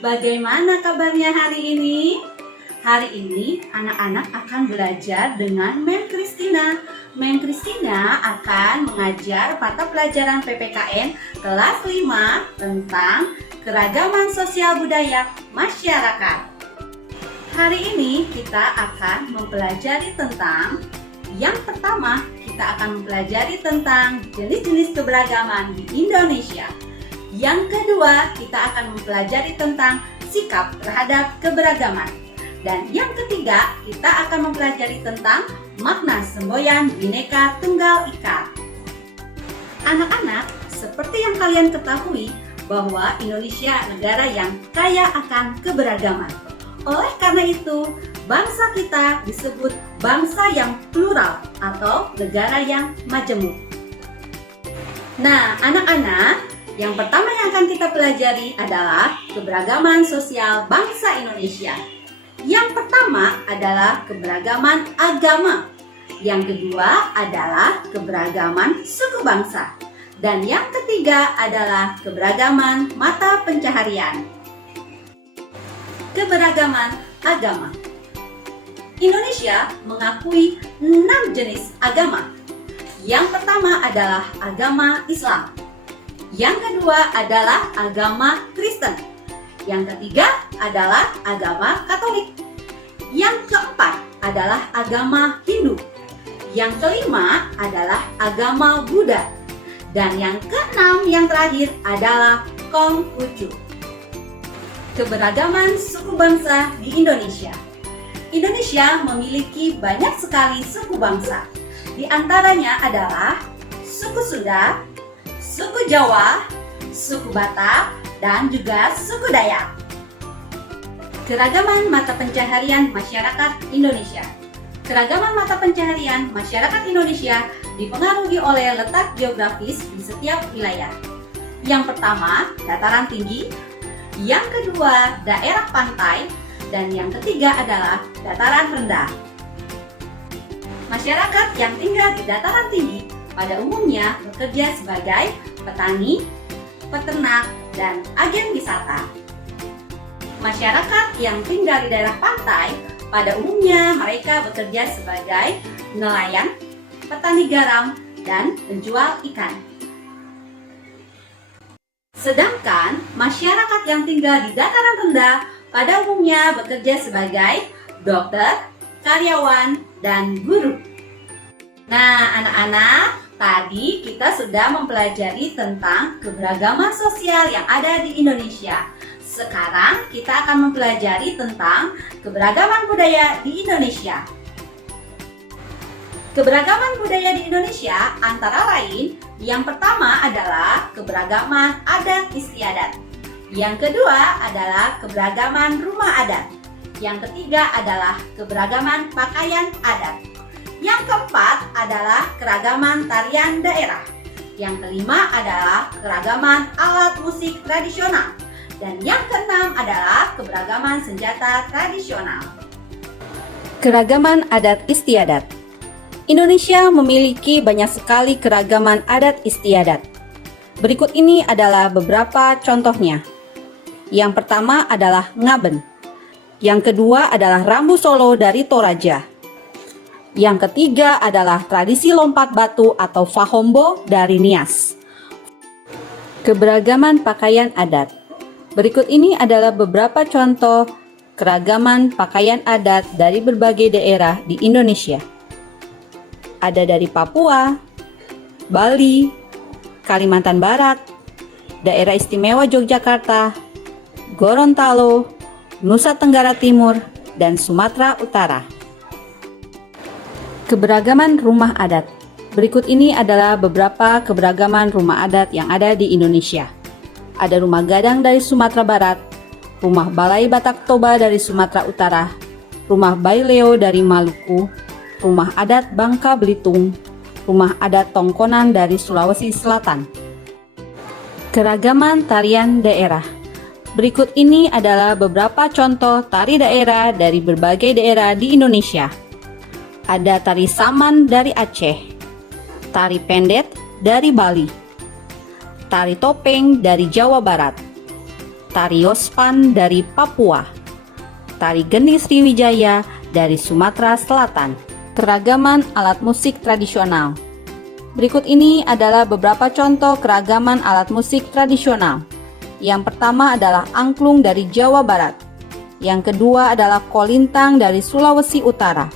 Bagaimana kabarnya hari ini? Hari ini anak-anak akan belajar dengan Mem Christina. Mem Christina akan mengajar mata pelajaran PPKN kelas 5 tentang keragaman sosial budaya masyarakat. Hari ini kita akan mempelajari tentang yang pertama, kita akan mempelajari tentang jenis-jenis keberagaman di Indonesia. Yang kedua, kita akan mempelajari tentang sikap terhadap keberagaman. Dan yang ketiga, kita akan mempelajari tentang makna semboyan Bhinneka Tunggal Ika. Anak-anak, seperti yang kalian ketahui bahwa Indonesia negara yang kaya akan keberagaman. Oleh karena itu, bangsa kita disebut bangsa yang plural atau negara yang majemuk. Nah, anak-anak, yang pertama yang akan kita pelajari adalah keberagaman sosial bangsa Indonesia. Yang pertama adalah keberagaman agama. Yang kedua adalah keberagaman suku bangsa. Dan yang ketiga adalah keberagaman mata pencaharian. Keberagaman agama. Indonesia mengakui 6 jenis agama. Yang pertama adalah agama Islam. Yang kedua adalah agama Kristen. Yang ketiga adalah agama Katolik. Yang keempat adalah agama Hindu. Yang kelima adalah agama Buddha. Dan yang keenam yang terakhir adalah Konghucu. Keberagaman suku bangsa di Indonesia. Indonesia memiliki banyak sekali suku bangsa. Di antaranya adalah suku Sunda, suku Jawa, suku Batak, dan juga suku Dayak. Keragaman mata pencaharian masyarakat Indonesia. Keragaman mata pencaharian masyarakat Indonesia dipengaruhi oleh letak geografis di setiap wilayah. Yang pertama, dataran tinggi. Yang kedua, daerah pantai. Dan yang ketiga adalah dataran rendah. Masyarakat yang tinggal di dataran tinggi pada umumnya bekerja sebagai petani, peternak, dan agen wisata. Masyarakat yang tinggal di daerah pantai pada umumnya mereka bekerja sebagai nelayan, petani garam, dan penjual ikan. Sedangkan masyarakat yang tinggal di dataran rendah pada umumnya bekerja sebagai dokter, karyawan, dan guru. Nah, anak-anak, tadi kita sudah mempelajari tentang keberagaman sosial yang ada di Indonesia. Sekarang kita akan mempelajari tentang keberagaman budaya di Indonesia. Keberagaman budaya di Indonesia antara lain, yang pertama adalah keberagaman adat istiadat. Yang kedua adalah keberagaman rumah adat. Yang ketiga adalah keberagaman pakaian adat. Yang keempat adalah keragaman tarian daerah. Yang kelima adalah keragaman alat musik tradisional. Dan yang keenam adalah keberagaman senjata tradisional. Keragaman adat istiadat. Indonesia memiliki banyak sekali keragaman adat istiadat. Berikut ini adalah beberapa contohnya. Yang pertama adalah ngaben. Yang kedua adalah rambu solo dari Toraja. Yang ketiga adalah tradisi lompat batu atau fahombo dari Nias. Keberagaman pakaian adat. Berikut ini adalah beberapa contoh keragaman pakaian adat dari berbagai daerah di Indonesia. Ada dari Papua, Bali, Kalimantan Barat, Daerah Istimewa Yogyakarta, Gorontalo, Nusa Tenggara Timur, dan Sumatera Utara. Keberagaman rumah adat. Berikut ini adalah beberapa keberagaman rumah adat yang ada di Indonesia. Ada rumah gadang dari Sumatera Barat, rumah Balai Batak Toba dari Sumatera Utara, rumah Baileo dari Maluku, rumah adat Bangka Belitung, rumah adat Tongkonan dari Sulawesi Selatan. Keragaman tarian daerah. Berikut ini adalah beberapa contoh tari daerah dari berbagai daerah di Indonesia. Ada tari saman dari Aceh, tari pendet dari Bali, tari topeng dari Jawa Barat, tari Yospan dari Papua, tari Geni Sriwijaya dari Sumatera Selatan, keragaman alat musik tradisional. Berikut ini adalah beberapa contoh keragaman alat musik tradisional. Yang pertama adalah angklung dari Jawa Barat. Yang kedua adalah kolintang dari Sulawesi Utara.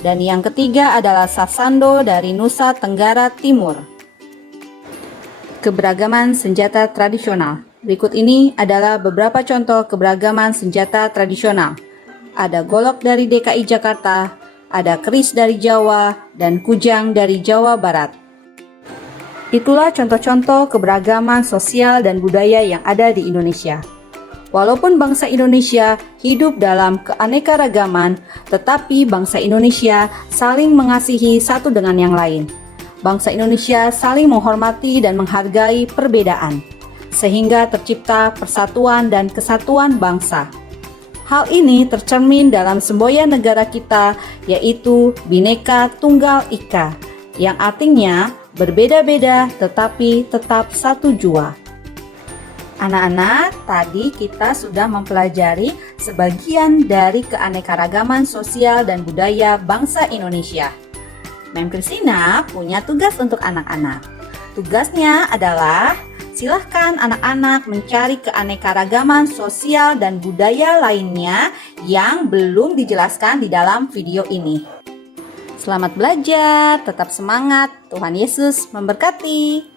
Dan yang ketiga adalah sasando dari Nusa Tenggara Timur. Keberagaman senjata tradisional. Berikut ini adalah beberapa contoh keberagaman senjata tradisional. Ada golok dari DKI Jakarta, ada keris dari Jawa, dan kujang dari Jawa Barat. Itulah contoh-contoh keberagaman sosial dan budaya yang ada di Indonesia. Walaupun bangsa Indonesia hidup dalam keanekaragaman, tetapi bangsa Indonesia saling mengasihi satu dengan yang lain. Bangsa Indonesia saling menghormati dan menghargai perbedaan, sehingga tercipta persatuan dan kesatuan bangsa. Hal ini tercermin dalam semboyan negara kita, yaitu Bhinneka Tunggal Ika, yang artinya berbeda-beda tetapi tetap satu jua. Anak-anak, tadi kita sudah mempelajari sebagian dari keanekaragaman sosial dan budaya bangsa Indonesia. Mem Christina punya tugas untuk anak-anak. Tugasnya adalah silahkan anak-anak mencari keanekaragaman sosial dan budaya lainnya yang belum dijelaskan di dalam video ini. Selamat belajar, tetap semangat, Tuhan Yesus memberkati.